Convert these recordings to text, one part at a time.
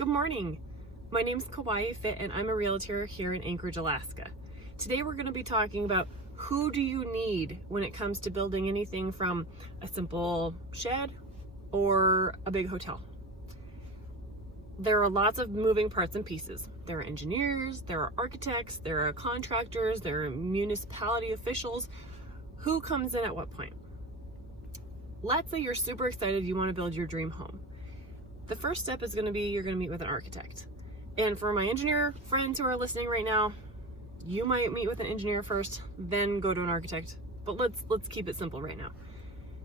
Good morning. My name's Kauai, Fitt, and I'm a realtor here in Anchorage, Alaska. Today we're going to be talking about who do you need when it comes to building anything from a simple shed or a big hotel. There are lots of moving parts and pieces. There are engineers, there are architects, there are contractors, there are municipality officials. Who comes in at what point? Let's say you're super excited, you want to build your dream home. The first step is going to be you're going to meet with an architect. And for my engineer friends who are listening right now, you might meet with an engineer first, then go to an architect. But let's keep it simple right now.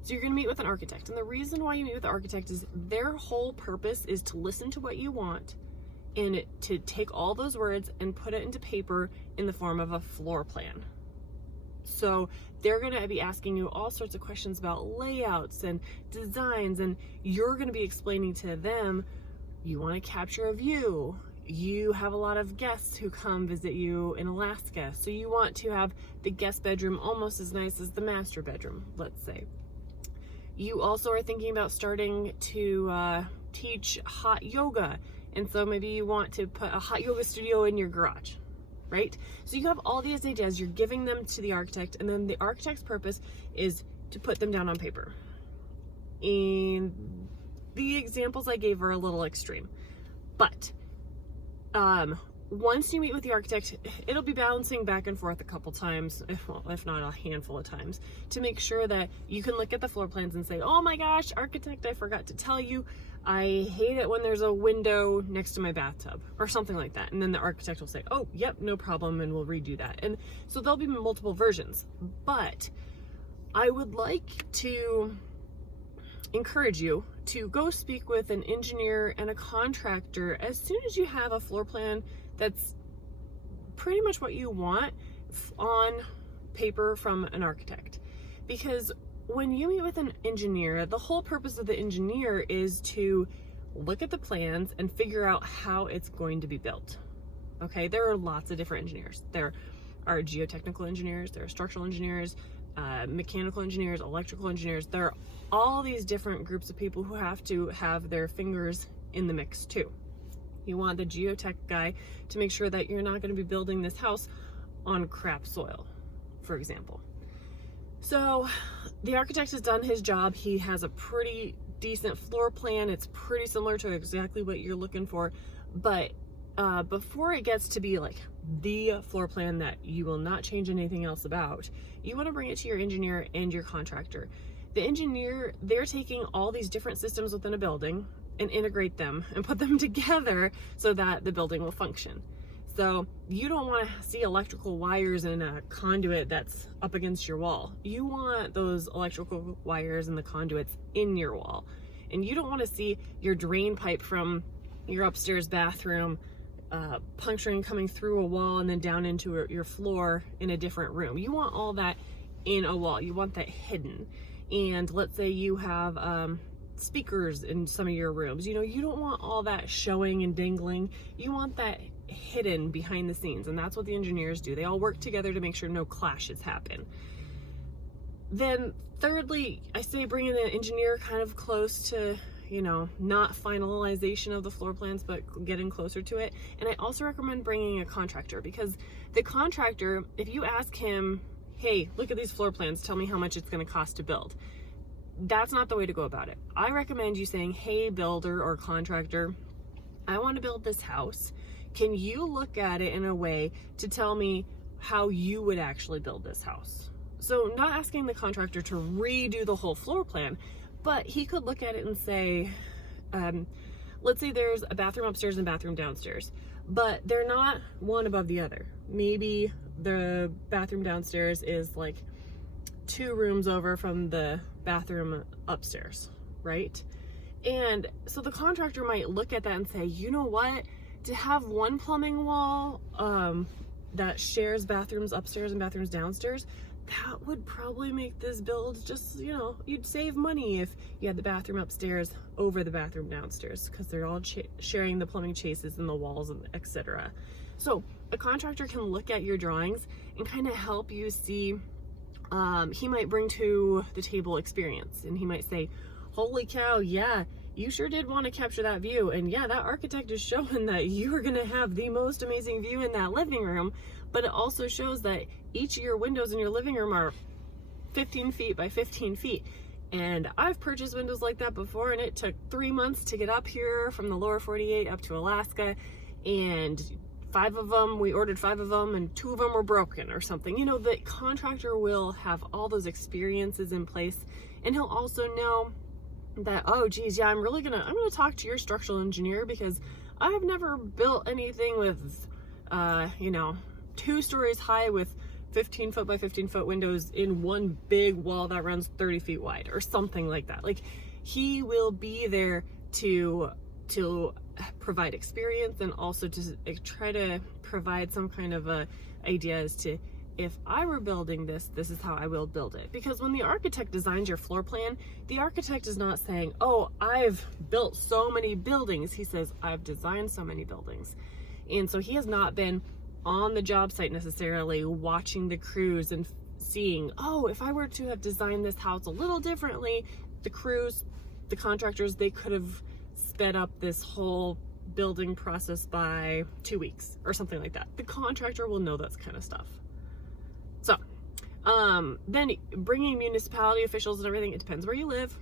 So you're going to meet with an architect. And the reason why you meet with the architect is their whole purpose is to listen to what you want and to take all those words and put it into paper in the form of a floor plan. So they're going to be asking you all sorts of questions about layouts and designs, and you're going to be explaining to them, you want to capture a view. You have a lot of guests who come visit you in Alaska, so you want to have the guest bedroom almost as nice as the master bedroom, let's say. You also are thinking about starting to teach hot yoga, and so maybe you want to put a hot yoga studio in your garage. Right? So you have all these ideas, you're giving them to the architect, and then the architect's purpose is to put them down on paper. And the examples I gave are a little extreme, but once you meet with the architect, it'll be bouncing back and forth a couple times, if not a handful of times, to make sure that you can look at the floor plans and say, oh my gosh, architect, I forgot to tell you, I hate it when there's a window next to my bathtub, or something like that. And then the architect will say, oh, yep, no problem, and we'll redo that. And so there'll be multiple versions. But I would like to encourage you to go speak with an engineer and a contractor as soon as you have a floor plan that's pretty much what you want on paper from an architect. Because when you meet with an engineer, the whole purpose of the engineer is to look at the plans and figure out how it's going to be built. Okay, there are lots of different engineers. There are geotechnical engineers, there are structural engineers, mechanical engineers, electrical engineers. There are all these different groups of people who have to have their fingers in the mix too. You want the geotech guy to make sure that you're not going to be building this house on crap soil, for example. So the architect has done his job. He has a pretty decent floor plan. It's pretty similar to exactly what you're looking for. But before it gets to be like the floor plan that you will not change anything else about, you want to bring it to your engineer and your contractor. The engineer, they're taking all these different systems within a building and integrate them and put them together so that the building will function. So you don't want to see electrical wires in a conduit that's up against your wall. You want those electrical wires and the conduits in your wall. And you don't want to see your drain pipe from your upstairs bathroom puncturing, coming through a wall and then down into your floor in a different room. You want all that in a wall. You want that hidden. And let's say you have speakers in some of your rooms. You know, you don't want all that showing and dangling. You want that hidden behind the scenes, and that's what the engineers do. They all work together to make sure no clashes happen. Then thirdly, I say bring in an engineer kind of close to, you know, not finalization of the floor plans, but getting closer to it. And I also recommend bringing a contractor, because the contractor, if you ask him, hey, look at these floor plans, tell me how much it's going to cost to build, that's not the way to go about it. I recommend you saying, hey, builder or contractor, I want to build this house. Can you look at it in a way to tell me how you would actually build this house? So not asking the contractor to redo the whole floor plan, but he could look at it and say, let's say there's a bathroom upstairs and a bathroom downstairs, but they're not one above the other. Maybe the bathroom downstairs is like 2 rooms over from the bathroom upstairs, right? And so the contractor might look at that and say, you know what? To have one plumbing wall that shares bathrooms upstairs and bathrooms downstairs, that would probably make this build just, you know, you'd save money if you had the bathroom upstairs over the bathroom downstairs, because they're all sharing the plumbing chases and the walls, and etc. So a contractor can look at your drawings and kind of help you see. He might bring to the table experience, and he might say, holy cow, yeah, you sure did want to capture that view. And yeah, that architect is showing that you are going to have the most amazing view in that living room, but it also shows that each of your windows in your living room are 15 feet by 15 feet. And I've purchased windows like that before, and it took 3 months to get up here from the lower 48 up to Alaska. And we ordered 5 of them, and 2 of them were broken or something. You know, the contractor will have all those experiences in place, and he'll also know that, oh geez, yeah, I'm gonna talk to your structural engineer, because I have never built anything with, 2 stories high with 15 foot by 15 foot windows in one big wall that runs 30 feet wide or something like that. Like, he will be there to provide experience, and also to try to provide some kind of a idea as to, if I were building this, this is how I will build it. Because when the architect designs your floor plan, the architect is not saying, oh, I've built so many buildings. He says, I've designed so many buildings. And so he has not been on the job site necessarily watching the crews and seeing, oh, if I were to have designed this house a little differently, the crews, the contractors, they could have sped up this whole building process by 2 weeks or something like that. The contractor will know that kind of stuff. So then bringing municipality officials and everything, it depends where you live.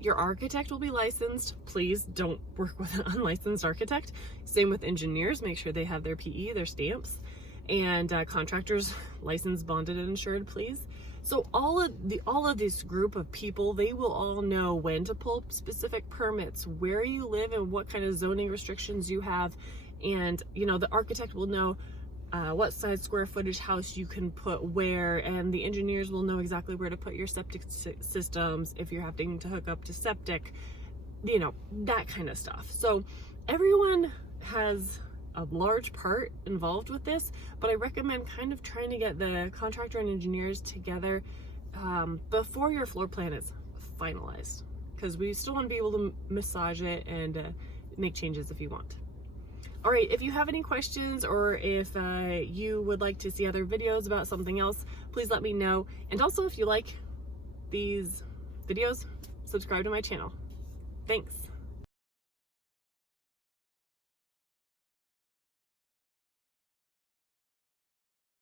Your architect will be licensed. Please don't work with an unlicensed architect. Same with engineers. Make sure they have their PE, their stamps. And contractors, licensed, bonded, and insured, please. So all of this group of people, they will all know when to pull specific permits, where you live, and what kind of zoning restrictions you have. And, you know, the architect will know what size square footage house you can put where, and the engineers will know exactly where to put your septic systems if you're having to hook up to septic, you know, that kind of stuff. So everyone has a large part involved with this, but I recommend kind of trying to get the contractor and engineers together before your floor plan is finalized, because we still want to be able to massage it and make changes if you want. All right, if you have any questions, or if you would like to see other videos about something else, please let me know. And also, if you like these videos, subscribe to my channel. Thanks.